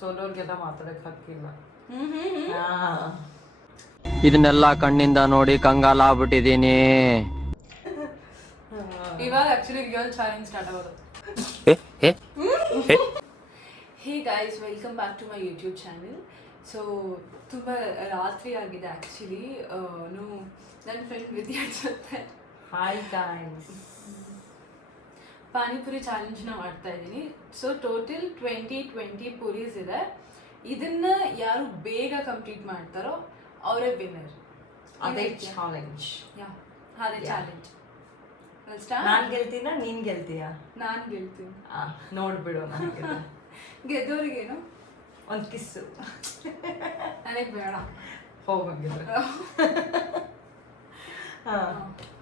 ಸೋಲೋರ್ಗೆಲ್ಲ ಮಾತಾಡಕ್ ಹಕ್ಕಿಲ್ಲ. ಇದನ್ನೆಲ್ಲ ಕಣ್ಣಿಂದ ನೋಡಿ ಕಂಗಾಲಾಗ್ಬಿಟ್ಟಿದೀನಿ. ಇವಾಗ ಆಕ್ಚುಲಿ ರಿಯಲ್ ಚಾಲೆಂಜ್ ಸ್ಟಾರ್ಟ್ ಆಗೋದು. Hey guys, welcome back to my YouTube channel. So ತುಂಬ ರಾತ್ರಿ ಆಗಿದೆ ಆ್ಯಕ್ಚುಲಿ. ನನ್ನ ಫ್ರೆಂಡ್ ವಿದ್ಯಾ ಜೊತೆ ಹಾಯ್ ಗೈಸ್, ಪಾನಿಪುರಿ ಚಾಲೆಂಜ್ನ ಮಾಡ್ತಾ ಇದ್ದೀನಿ. ಸೊ ಟೋಟಲ್ 20 ಪೂರೀಸ್ ಇದೆ. ಇದನ್ನ ಯಾರು ಬೇಗ ಕಂಪ್ಲೀಟ್ ಮಾಡ್ತಾರೋ ಅವರೇ ವಿನ್ನರ್. ಅದೇ ಚಾಲೆಂಜ್. ಅದೇ ಚಾಲೆಂಜ್. ನಾನ್ ಗೆಲ್ತೀನ ನೀನ್ ಗೆಲ್ತೀಯಾ? ನಾನು ಗೆಲ್ತೀನಿ. ನೋಡ್ಬಿಡು, ನನಗೆ ಗೆದ್ದೋರಿಗೇನು ಒಂದು ಕಿಸ್ಸು. ನನಗೆ ಬೇಡ. ಹೋಗಿದ್ರೆ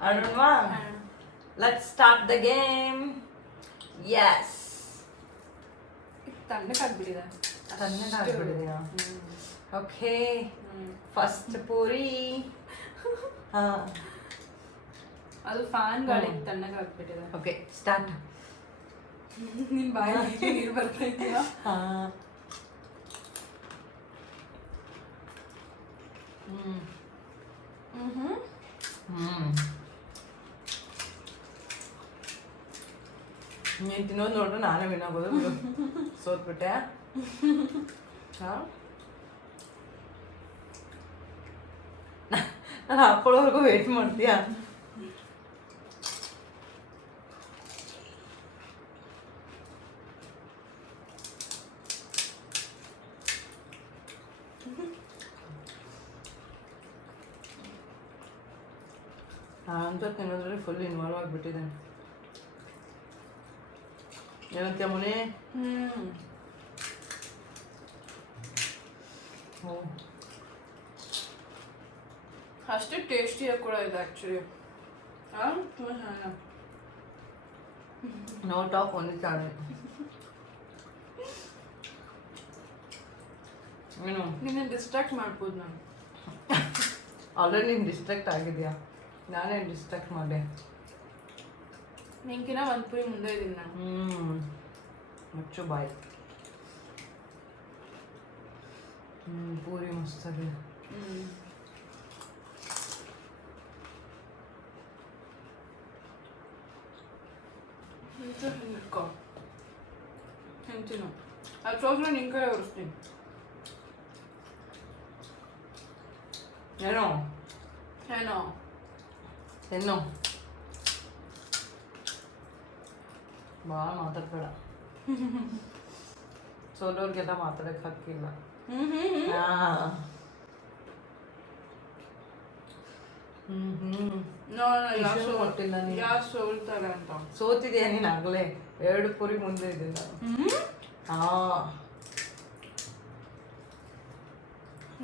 ಆಡೋಣವಾ? Let's start the game. Yes. ತಣ್ಣಕ್ಕಾಗ್ಬಿಟ್ಟಿದೆ. ತಣ್ಣಗಾಗ್ಬಿಟ್ಟಿದೆಯಾ? Okay, first puri. ಅದು ಫ್ಯಾನ್ ಗಾಳಿಗೆ ತಣ್ಣಗಾಗ್ಬಿಟ್ಟಿದೆ. Okay, start. ನಿನ್ ಬಾಯಲ್ಲಿ ನೀರು ಬರ್ತಾ ಇದೆಯಾ? ನೀನು ತಿನ್ನೋದು ನೋಡ್ರು ನಾನೇ ವಿನಾಗೋದು. ಸೋತ್ಬಿಟ್ಟೆ. ನಾನು ಹಾಕೊಳ್ಳೋವರೆಗೂ ವೇಟ್ ಮಾಡ್ತೀಯಾ? ಅಂತ ತಿನ್ನೋದ್ರಲ್ಲಿ ಫುಲ್ ಇನ್ವಾಲ್ವ್ ಆಗಿಬಿಟ್ಟಿದ್ದೇನೆ. ಏನಂತೀಯ ಮುನಿ? ಅಷ್ಟೇ ಟೇಸ್ಟಿಯಾಗಿ ಕೂಡ ಇದೆ ಆ್ಯಕ್ಚುಲಿ. ತುಂಬ ಚೆನ್ನಾಗಿದೆ. No talk only challenge. ಏನು ನಿನ್ನ ಡಿಸ್ಟ್ರಾಕ್ಟ್ ಮಾಡ್ಬೋದು ನಾನು. ಆಲ್ರೆಡಿ ನೀನು ಡಿಸ್ಟ್ರಾಕ್ಟ್ ಆಗಿದೆಯಾ? ನಾನೇ ಡಿಸ್ಟ್ರಾಕ್ಟ್ ಮಾಡಿದೆ. ನಿಂಕಿನ ಒಂದು ಪೂರಿ ಮುಂದೆ ಇದ್ದೀನಿ ನಾನು. ಮುಚ್ಚು ಬಾಯ್. ಪೂರಿ ಮಸ್ತಾಗಿದೆ. ತಿನ್ನು. ಅದು ಸೋಸ್ನ ನಿನ್ ಕಡೆ ಒರೆಸ್ತೀನಿ. ಏನೋ ಏನೋ ತಿನ್ನು. ಭಾಳ ಮಾತಾಡ್ಬೇಡ. ಸೋಲೋರ್ಗೆಲ್ಲ ಮಾತಾಡಕ್ ಹಕ್ಕಿಲ್ಲ. ಕೊಟ್ಟಿಲ್ಲ. ಯಾರು ಸೋಲ್ತಾರೆ ಅಂತ. ಸೋತಿದ್ಯಾ ನೀನು ಆಗಲೇ? 2 ಪೂರಿ ಮುಂದೆ ಇದ್ದೀನಿ ನಾನು.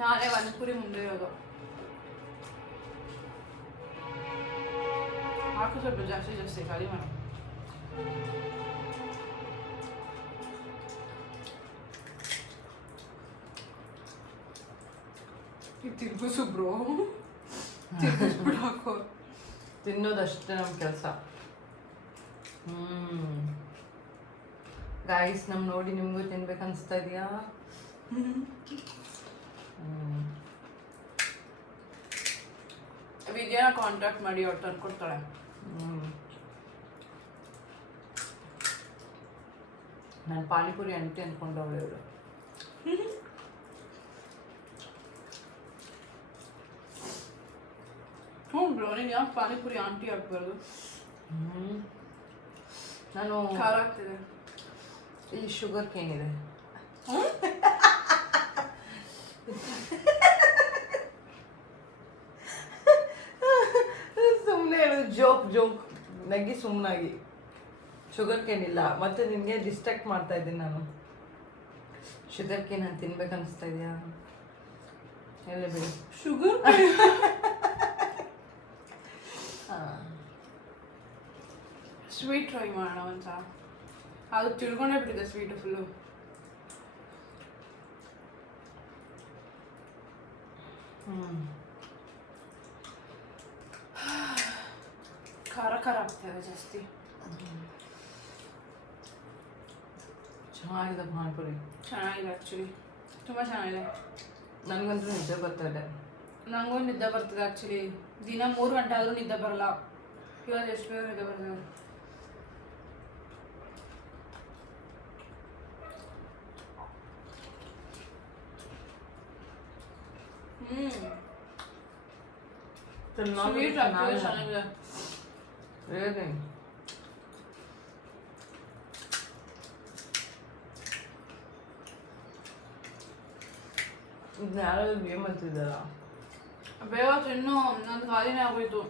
ನಾನೇ ಒಂದು ಪೂರಿ ಮುಂದೆ ಇರೋದು. ಹಾಕು ಸ್ವಲ್ಪ ಜಾಸ್ತಿ ಖಾಲಿ ಮಾಡು. ತಿರ್ಗಿಸು ಬ್ರೋ, ತಿರ್ಗಿಸ್ಬಿಡು. ಹಾಕೋ. ತಿನ್ನೋದಷ್ಟೇ ನಮ್ಮ ಕೆಲಸ. ಗೈಸ್, ನಮ್ಮ ನೋಡಿ ನಿಮಗೂ ತಿನ್ಬೇಕು ಅನಿಸ್ತಾ ಇದೆಯಾ? ವಿದ್ಯಾನ ಕಾಂಟ್ಯಾಕ್ಟ್ ಮಾಡಿ, ಅವ್ರು ತಂದ್ಕೊಡ್ತಾಳೆ. ನಾನು ಪಾನಿಪುರಿ ಅಂಟಿ ಅಂದ್ಕೊಂಡವಳು ಇವಳು. ಬ್ರೋ, ನೀನು ಯಾಕೆ ಪಾನಿಪುರಿ ಆಂಟಿ ಆಗ್ಬಾರ್ದು? ನಾನು ಖಾರ ಆಗ್ತಿದೆ. ಇಲ್ಲಿ ಶುಗರ್ ಕೇನ್ ಇದೆ. ಸುಮ್ಮನೆ ಹೇಳೋದು, ಜೋಕ್ ನಗಿ ಸುಮ್ಮನಾಗಿ. ಶುಗರ್ ಕೇನ್ ಇಲ್ಲ. ಮತ್ತೆ ನಿನಗೆ ಡಿಸ್ಟ್ರಾಕ್ಟ್ ಮಾಡ್ತಾ ಇದ್ದೀನಿ ನಾನು. ಶುಗರ್ ಕೇನ್ ನಾನು ತಿನ್ಬೇಕು ಅನಿಸ್ತಾ ಇದೆಯಾ? ಎಲ್ಲ ಬಿಡಿ. ಶುಗರ್ ಸ್ವೀಟ್ ಟ್ರೈ ಮಾಡೋಣ ಒಂದ್ಸಲ. ಅದು ತಿಳ್ಕೊಂಡೇ ಬಿಟ್ಟಿದೆ ಸ್ವೀಟು ಫುಲ್ಲು. ಖಾರ ಆಗ್ತದೆ ಜಾಸ್ತಿ. ಚೆನ್ನಾಗಿದೆ ಪಾನಿಪುರಿ. ಚೆನ್ನಾಗಿದೆ ಆ್ಯಕ್ಚುಲಿ, ತುಂಬ ಚೆನ್ನಾಗಿದೆ. ನನಗಂತೂ ನಿದ್ದೆ ಬರ್ತಾ ಇದೆ. ನನಗೂ ನಿದ್ದೆ ಬರ್ತದೆ ಆ್ಯಕ್ಚುಲಿ. ದಿನ 3 ಗಂಟೆ ಆದರೂ ನಿದ್ದೆ ಬರಲ್ಲ. ಇವಾಗ ಎಷ್ಟು ಬೇಗ ನಿದ್ದೆ ಬರ್ತದೆ. ಸ್ವೀಟ್ ಆ್ಯಕ್ಚುಲಿ ಚೆನ್ನಾಗಿದೆ. ಹೇಳಿ ಯಾರಾದ್ರೂ ಗೇಮ್ ಅಂತಿದ್ದಾರ? ಬೇಗ ತಿನ್ನು, ನನ್ನ ಖಾಲಿನೇ ಆಗೋಯ್ತು.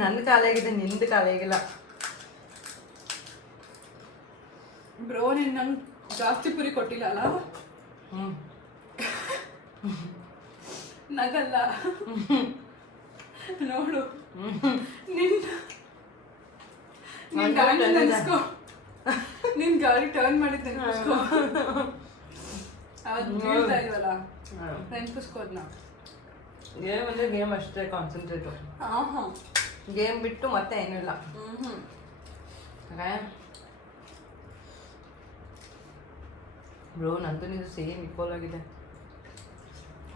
ನನ್ನ ಕಾಲಾಗಿದೆ, ನಿಂದು ಕಾಲಾಗಿಲ್ಲ. ಬ್ರೋ ನೀನು ನಂಗೆ ಜಾಸ್ತಿ ಪುರಿ ಕೊಟ್ಟಿಲ್ಲ ಅಲ್ಲ? ನಗಲ್ಲ ನೋಡು. ನಿನ್ ಗಾಡಿ ನೆನೆಸ್ಕೋ, ನಿನ್ ಗಾಡಿ ಟರ್ನ್ ಮಾಡಿದ್ದೆ ನೆನೆಸ್ಕೋ. ಅವತ್ತು ಬೀಳ್ತಾ ಇದ್ವಲ್ಲ, ನೆನ್ಪಿಸ್ಕೋದ್ನ. ಗೇಮ್ ಅಂದರೆ ಗೇಮ್ ಅಷ್ಟೇ ಕಾನ್ಸಂಟ್ರೇಟು. ಗೇಮ್ ಬಿಟ್ಟು ಮತ್ತೆ ಏನಿಲ್ಲ. ಬ್ರೋ ನಂದು ನಿಂದು ಸೇಮ್ ಈಕ್ವಲ್ ಆಗಿದೆ.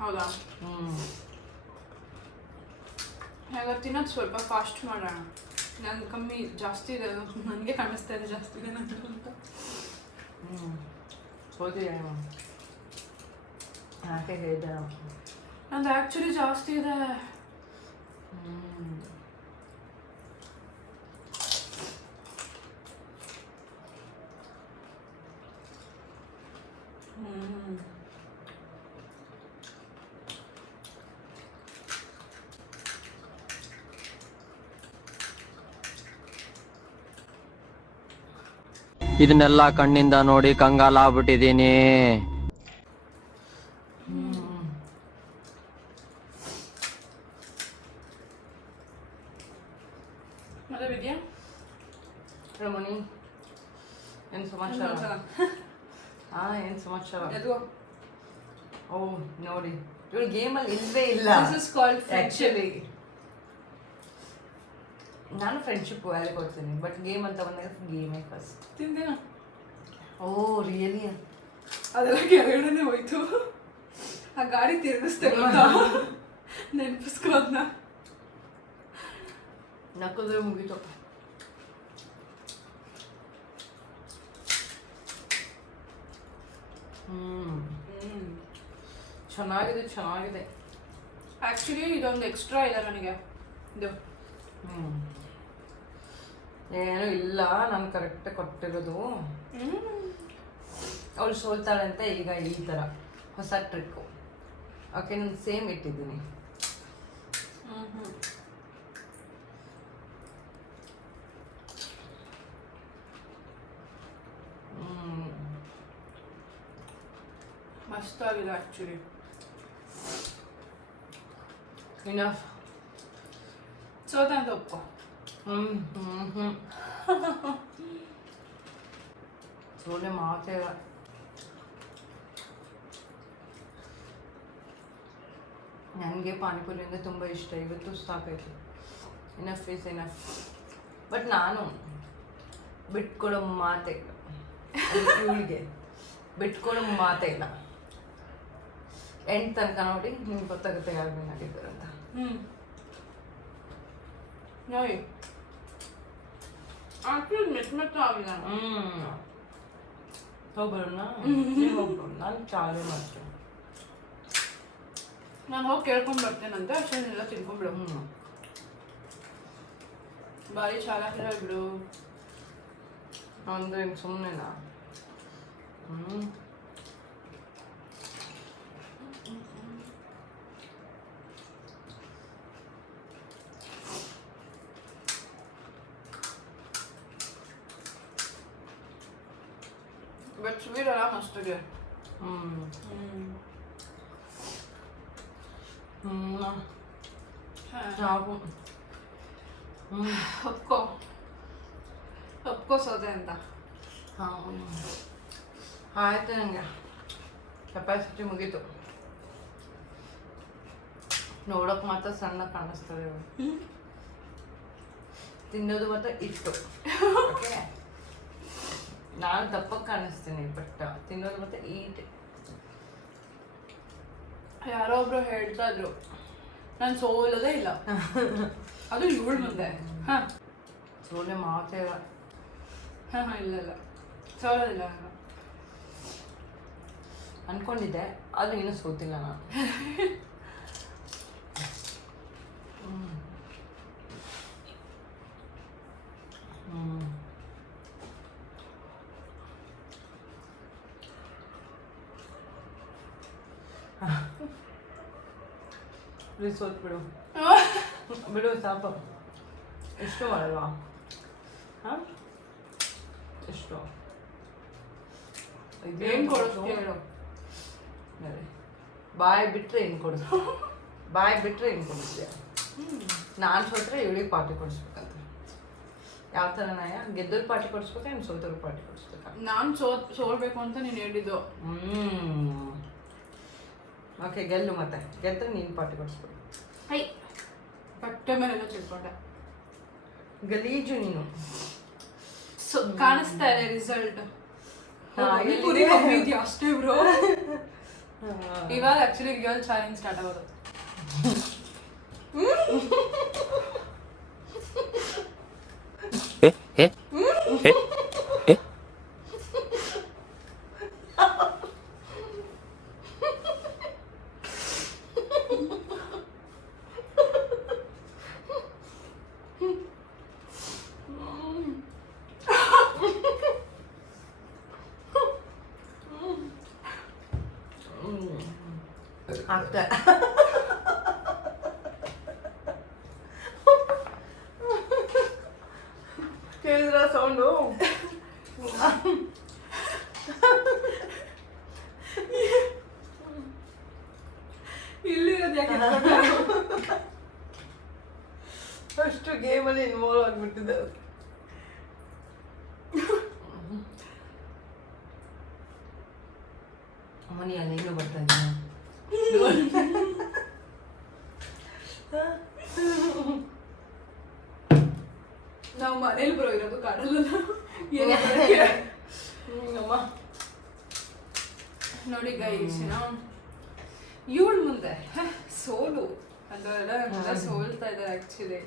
ಹೌದಾ? ಹಾಗಾದ್ರೆ ತಿನ್ನೋದು ಸ್ವಲ್ಪ ಫಾಸ್ಟ್ ಮಾಡೋಣ. ನಾನು ಕಮ್ಮಿ ಜಾಸ್ತಿ ಇದೆ, ನನಗೆ ಕಾಣಿಸ್ತಾ ಇದೆ ಜಾಸ್ತಿ ಇದೆ ನಂದು ಅಂತ. ಹೋದಿಯ ಯಾಕೆ ಹೇಳಿದೆ? ನಂದು ಆ್ಯಕ್ಚುಲಿ ಜಾಸ್ತಿ ಇದೆ. ಇದನ್ನೆಲ್ಲ ಕಣ್ಣಿಂದ ನೋಡಿ ಕಂಗಾಲಾಗ್ಬಿಟ್ಟಿದೀನಿ. ಮತ್ತೆ ವಿದ್ಯಾ ರಮಣಿ ಏನು ಸಮಾಚಾರ? ಏನು ಸಮಾಚಾರ? ಓ ನೋಡಿ, ಇವಳು ಗೇಮಲ್ಲಿ ಇಲ್ವೇ ಇಲ್ಲ. ಆ್ಯಕ್ಚುಲಿ ನಾನು ಫ್ರೆಂಡ್ಶಿಪ್ ವ್ಯಾಲ್ಯೂ ಕೊಡ್ತೀನಿ, ಬಟ್ ಗೇಮ್ ಅಂತ ಬಂದಾಗ ಗೇಮೇ ಫಸ್ಟ್. ತಿಂದೇನಾ? Oh really? ಅದೆಲ್ಲ ಕೆಳಗಡೆ ಹೋಯ್ತು. ಆ ಗಾಡಿ ತಿರುಗಿಸ್ತೆ ಗೊತ್ತಾ? ನೆನಪಿಸ್ಕೋ ಅದನ್ನ. ನಕ್ಕದ್ರೆ ಮುಗೀತು. ಚೆನ್ನಾಗಿದೆ ಚೆನ್ನಾಗಿದೆ. ಆ್ಯಕ್ಚುಲಿ ಇದೊಂದು ಎಕ್ಸ್ಟ್ರಾ ಇದೆ ನನಗೆ. ಇದು ಏನೂ ಇಲ್ಲ, ನಾನು ಕರೆಕ್ಟಾಗಿ ಕೊಟ್ಟಿರೋದು. ಅವಳು ಸೋಲ್ತಾಳೆ ಅಂತ ಈಗ ಈ ಥರ ಹೊಸ ಟ್ರಿಕ್ಕು. ಓಕೆ, ನಾನು ಸೇಮ್ ಇಟ್ಟಿದ್ದೀನಿ. ಮಸ್ತಾಗಿದೆ ಆ್ಯಕ್ಚುಲಿ. ಇನಫ್. ಸೋತೆ ಅಂತ ಒಪ್ಕೊ. ಸೋಲೆ ಮಾತೇ ಇಲ್ಲ. ನನಗೆ ಪಾನಿಪುರಿ ಅಂದರೆ ತುಂಬ ಇಷ್ಟ. ಇವತ್ತು ಸಾಕಾಯ್ತು. Enough is enough. ಬಟ್ ನಾನು ಬಿಟ್ಕೊಡೋ ಮಾತೇ ಇಲ್ಲ. ಇವಳಿಗೆ ಬಿಟ್ಕೊಡೋ ಮಾತೇ ಇಲ್ಲ. ಎಂಡ್ ತನಕ ನೋಡಿ ನಿಮ್ಗೆ ಗೊತ್ತಾಗುತ್ತೆ ಯಾರು ಏನಾಗಿದ್ದಾರೆ ಅಂತ. ನೋಡಿ ಆಕ್ಚುಲಿ ಮೆತ್ತ ಆಗಿದೆ. ಹೋಗ್ಬರೋಣ. ನಾನು ಚಾಲೂ ಮಾಡ್ತೇನೆ. ನಾನು ಹೋಗಿ ಕೇಳ್ಕೊಂಡು ಬರ್ತೇನಂತ ಅಷ್ಟನ್ನೆಲ್ಲ ತಿನ್ಕೊಂಡ್ಬಿಡು. ಭಾರಿ ಚಾಲಾಕಿರ ಬಿಡು. ಅಂದರೆ ಸುಮ್ಮನೆನಾ? ಬಟ್ ಸ್ವೀಟ್ ಎಲ್ಲ ಮಸ್ತಿದೆ. ಸಾಕು. ಒಪ್ಕೋ ಸೋದೆ ಅಂತ. ಆಯ್ತು, ನನಗೆ ಕೆಪಾಸಿಟಿ ಮುಗೀತು. ನೋಡೋಕೆ ಮಾತ್ರ ಸಣ್ಣ ಕಾಣಿಸ್ತದೆ, ತಿನ್ನೋದು ಮಾತ್ರ ಇಷ್ಟು. ಓಕೆ, ನಾನು ದಪ್ಪಕ್ಕೆ ಕಾಣಿಸ್ತೀನಿ ಬಟ್ ತಿನ್ನೋದು ಮತ್ತೆ ಈಟ್. ಯಾರೋ ಒಬ್ರು ಹೇಳ್ತಾ ಇದ್ರು ನಾನು ಸೋಲೋದೇ ಇಲ್ಲ. ಅದು ಇವಳು ಮುಂದೆ. ಹಾಂ ಸೋಲೆ ಮಾತೇ ಇಲ್ಲ. ಇಲ್ಲ ಸೋಲೋದಿಲ್ಲ ನಾನು ಅನ್ಕೊಂಡಿದ್ದೆ, ಆದ್ರೆ ಇನ್ನೂ ಸೋತಿಲ್ಲ ನಾನು. ಪ್ಲೀಸ್ ಸೋತ್ಬಿಡು, ಬಿಡು ಸಾಕು. ಎಷ್ಟು ಮಾಡಲ್ವಾ? ಹಾಂ ಎಷ್ಟು ಏನು ಕೊಡೋದು ಹೇಳು. ಬಾಯ್ ಬಿಟ್ಟರೆ ಏನು ಕೊಡೋದು? ಬಾಯ್ ಬಿಟ್ಟರೆ ಏನು ಕೊಡಿದ್ಯಾ? ನಾನು ಸೋತ್ರೆ ಇವಳಿಗೆ ಪಾರ್ಟಿ ಕೊಡಿಸ್ಬೇಕಂತ. ಯಾವ ಥರ ನಾಯ? ಗೆದ್ದಲು ಪಾರ್ಟಿ ಕೊಡಿಸ್ಬೇಕಾ ಇನ್ನು ಸೋತರು ಪಾರ್ಟಿ ಕೊಡಿಸ್ಬೇಕಾ? ನಾನು ಸೋಲ್ಬೇಕು ಅಂತ ನೀನು ಹೇಳಿದ್ದು. ಓಕೆ, ಗೆಲ್ಲು. ಮತ್ತೆ ಗೆದ್ದರೆ ನೀನು ಪಾರ್ಟಿ ಕೊಡಿಸ್ಬೇಕು. ಐ ಬಟ್ಟೆ ಮೇಲೆಲ್ಲ ತಿಳ್ಕೊಂಡೆ. ಗಲೀಜು ನೀನು. ಕಾಣಿಸ್ತಾ ಇದೆ ರಿಸಲ್ಟ್. ಅಷ್ಟೇ ಬ್ರೋ. ಇವಾಗ ಆಕ್ಚುಲಿ ರಿಯಲ್ ಚಾಲೆಂಜ್ ಸ್ಟಾರ್ಟ್ ಆಗೋದು. ಆಗ್ತಾ ಕೇಳಿದ್ರ ಸೌಂಡು? ಇಲ್ಲಿರೋದು ಯಾಕೆ ಅಷ್ಟು ಗೇಮಲ್ಲಿ ಇನ್ವಾಲ್ವ್ ಆಗಿಬಿಟ್ಟಿದೆ. ಮನೆಯಲ್ಲಿ ಇನ್ನೂ ಬರ್ತಾ ಇದ್ದೀನಿ. ನಾವು ಮನೇಲಿ ಬ್ರೋ ಇರೋದು ಕಾಡಲ್ಲ. ಅಮ್ಮ ನೋಡಿ ಗೈಸ್, ಇವಳು ಮುಂದೆ ಸೋಲು ಅದೆಲ್ಲ ಸೋಲ್ತಾ ಇದ್ದಾರೆ ಆಕ್ಚುಲಿ.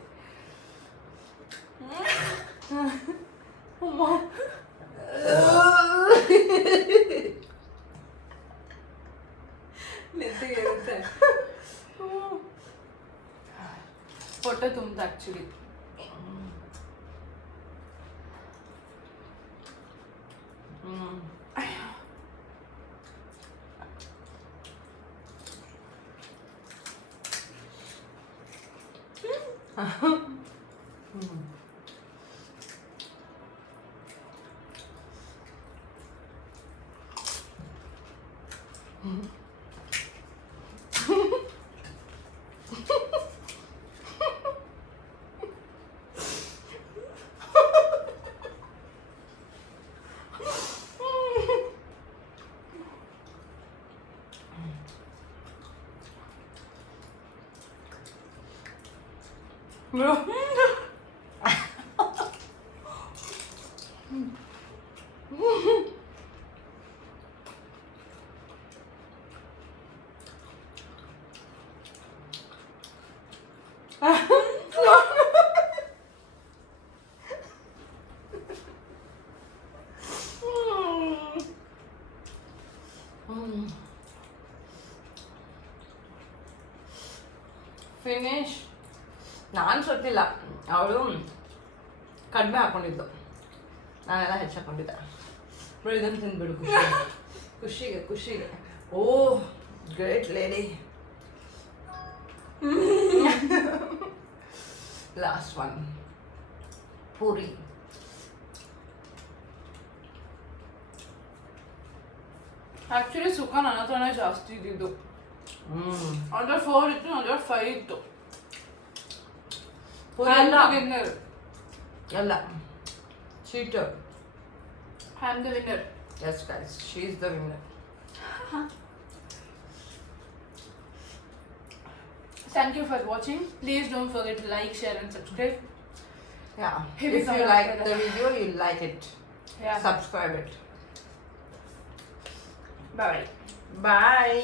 ನೆತ್ತಿಗೆ ಇರುತ್ತೆ, ಹೊಟ್ಟೆ ತುಂಬ ಆಕ್ಚುಲಿ. Bro. ಫಿನಿಶ್. ನಾನು ಸೊತ್ತಿಲ್ಲ, ಅವಳು ಕಡಿಮೆ ಹಾಕೊಂಡಿದ್ದು, ನಾನೆಲ್ಲ ಹೆಚ್ಚು ಹಾಕೊಂಡಿದ್ದೆ. ಬಿಡು, ಇದನ್ನು ತಿಂದ್ಬಿಡು ಖುಷಿಗೆ ಖುಷಿಗೆ. Oh great lady. Last one puri. Actually ಸುಖ ನನ್ನ ಹತ್ರನೇ ಜಾಸ್ತಿ ಇದ್ದಿದ್ದು. ಅಂದ್ರೆ 4 ಇತ್ತು, ಅಂದ್ರೆ 5 ಇತ್ತು. ವಿನ್ನರ್ ಅಲ್ಲ, cheater. I am the winner. Yes guys, she is the winner. Thank you for watching. Please don't forget to like, share and subscribe. Yeah, If you like the video, you like it. Yeah. Subscribe it. Bye. Bye.